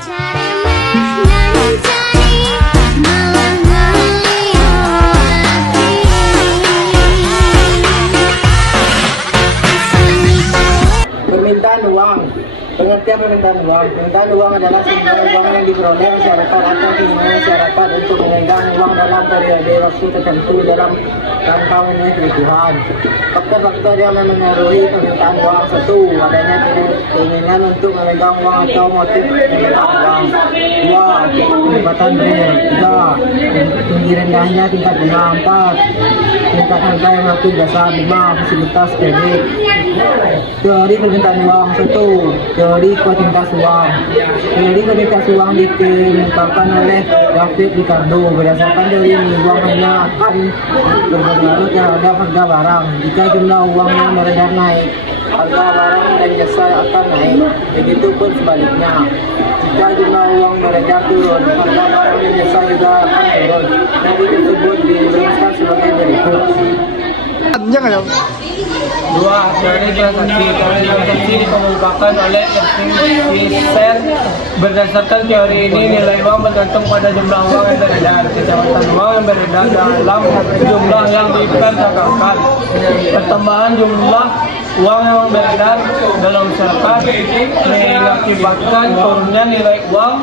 Permintaan uang. Pengertian permintaan uang adalah sebuah uang yang diperoleh masyarakat atau keinginan masyarakat untuk memegang uang dalam periode waktu tertentu dalam rangka memenuhi kebutuhan. Faktor-faktor yang memengaruhi permintaan uang: satu, adanya keinginan untuk memegang uang atau motif memegang uang. Dua, pendapatan real. Tiga, tinggi rendahnya tingkat bunga. Empat, tingkat harga yang makin dasar. Lima, fasilitas kredit. Teori permintaan uang. Satu, teori kuantitas uang. Teori kuantitas uang dikemukakan oleh David Ricardo. Berdasarkan teori ini, uang hanya akan berpengaruh terhadap harga barang. Jika jumlah uang yang beredar naik, harga barang dan jasa akan naik. Begitupun sebaliknya. Jika jumlah uang beredar turun, harga barang dan jasa juga akan turun. Teori tersebut dirumuskan sebagai berikut. Jangan. Dua, teori transaksi. Teori transaksi dikemukakan oleh Erving Fisher. Berdasarkan teori ini, nilai uang bergantung pada jumlah uang yang beredar, kecepatan uang yang beredar dalam jumlah yang diperdagangkan. Pertambahan jumlah uang yang beredar dalam masyarakat mengakibatkan turunnya nilai uang,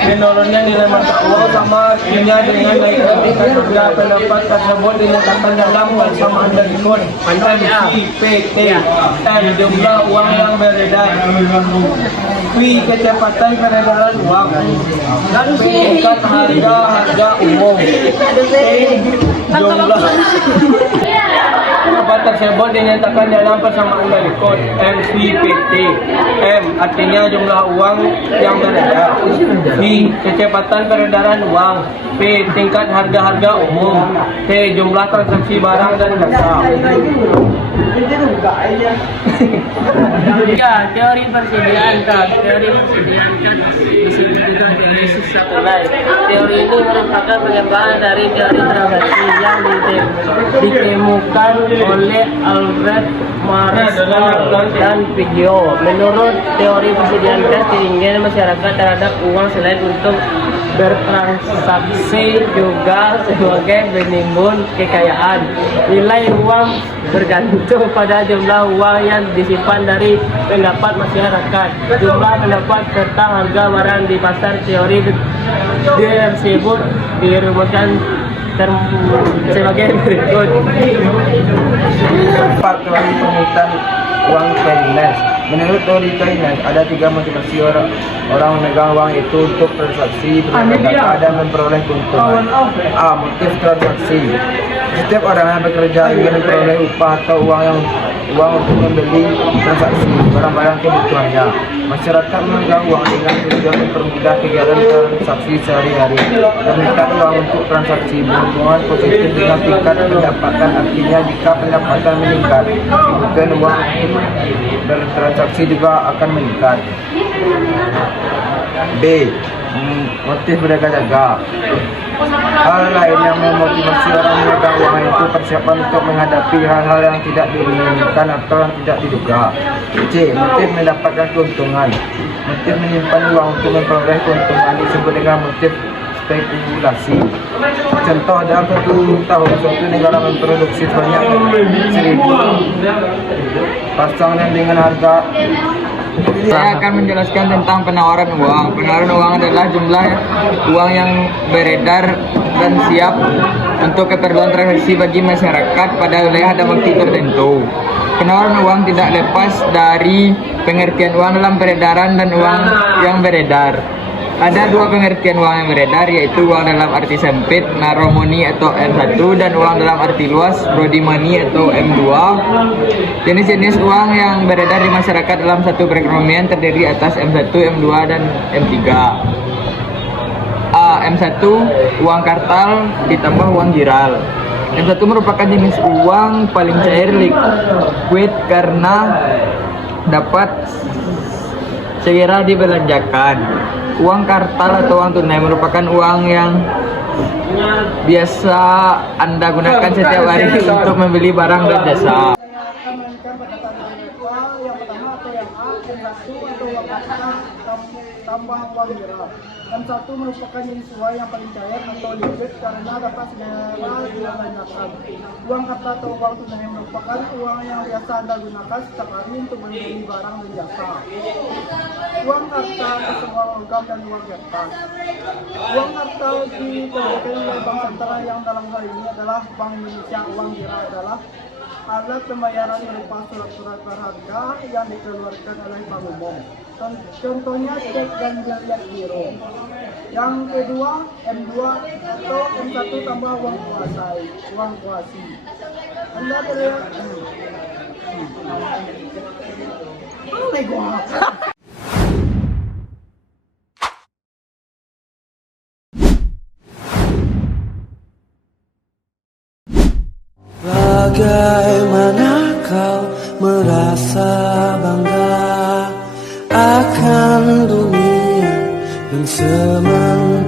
menurunnya nilai mata uang, sama artinya dengan naiknya tingkat harga. Pendapat tersebut dinyatakan dalam persamaan berikut: PT M, jumlah uang yang beredar; Q, kecepatan peredaran uang; P, tingkat harga umum; T, jumlah. Pendapat tersebut dinyatakan dalam persamaan berikut: MCPT. M, artinya jumlah uang yang beredar; Q, kecepatan peredaran uang; P, tingkat harga umum; T, jumlah transaksi barang dan jasa. Ya, teori persediaan kan. Teori persediaan kan disebut juga teori supply. Teori ini merupakan pengembangan dari teori transaksi yang ditemukan oleh Albert Marshall dan Piggio. Menurut teori persediaan kas, keinginan masyarakat terhadap uang selain untuk bertransaksi juga sebagai penimbun kekayaan. Nilai uang bergantung pada jumlah uang yang disimpan dari pendapat masyarakat, jumlah pendapat serta harga barang di pasar. Teori tersebut dirumuskan sebagai berikut. Teori permintaan uang Keynes. Menurut teori Keynes, ada tiga motivasi orang memegang uang itu untuk transaksi, perdagangan, dan memperoleh keuntungan. A, motif transaksi. Setiap orang yang bekerja ingin memperoleh upah atau uang untuk membeli transaksi barang-barang kebutuhannya. Masyarakat memegang uang dengan tujuan mempermudah kegiatan transaksi sehari-hari. Permintaan uang untuk transaksi berhubungan positif dengan tingkat pendapatan. Artinya jika pendapatan meningkat, kebutuhan uang bertransaksi juga akan meningkat. B, motif berjaga-jaga. Hal lain yang memotivasi orang memegang uang itu persiapan untuk menghadapi hal-hal yang tidak diinginkan atau yang tidak diduga. C, motif mendapatkan keuntungan. Motif menyimpan uang untuk memperoleh keuntungan disebut dengan motif spekulasi. Contoh, dalam satu tahun suatu negara memproduksi sebanyak 1.000 pasang dengan harga. Saya akan menjelaskan tentang penawaran uang. Penawaran uang adalah jumlah uang yang beredar dan siap untuk keperluan transaksi bagi masyarakat pada wilayah dan waktu tertentu. Penawaran uang tidak lepas dari pengertian uang dalam peredaran dan uang yang beredar. Ada dua pengertian uang yang beredar, yaitu uang dalam arti sempit, narrow money atau M1, dan uang dalam arti luas, broad money atau M2. Jenis-jenis uang yang beredar di masyarakat dalam satu perekonomian terdiri atas M1, M2, dan M3. A. M1, uang kartal ditambah uang giral. M1 merupakan jenis uang paling cair liquid karena dapat segera dibelanjakan. Uang kartal atau uang tunai merupakan uang yang biasa Anda gunakan setiap hari untuk membeli barang dan jasa. tambah uang gerak. M1 merupakan jenis uang yang paling cair atau liquid karena dapat segera dibelanjakan. Uang kertas atau uang tunai merupakan uang yang biasa Anda gunakan setiap hari untuk membeli barang dan jasa. Uang kertas atau uang logam dan uang kertas. Uang kertas diterbitkan oleh bank sentral yang dalam hal ini adalah Bank Indonesia. Uang gerak adalah alat pembayaran berupa surat-surat berharga yang dikeluarkan oleh bank umum. Contohnya cek dan biliar giro. Yang kedua M2 atau M1 tambah uang kuasi. Anda terlihat Bagaimana kau merasa bangga akan dunia yang sementara?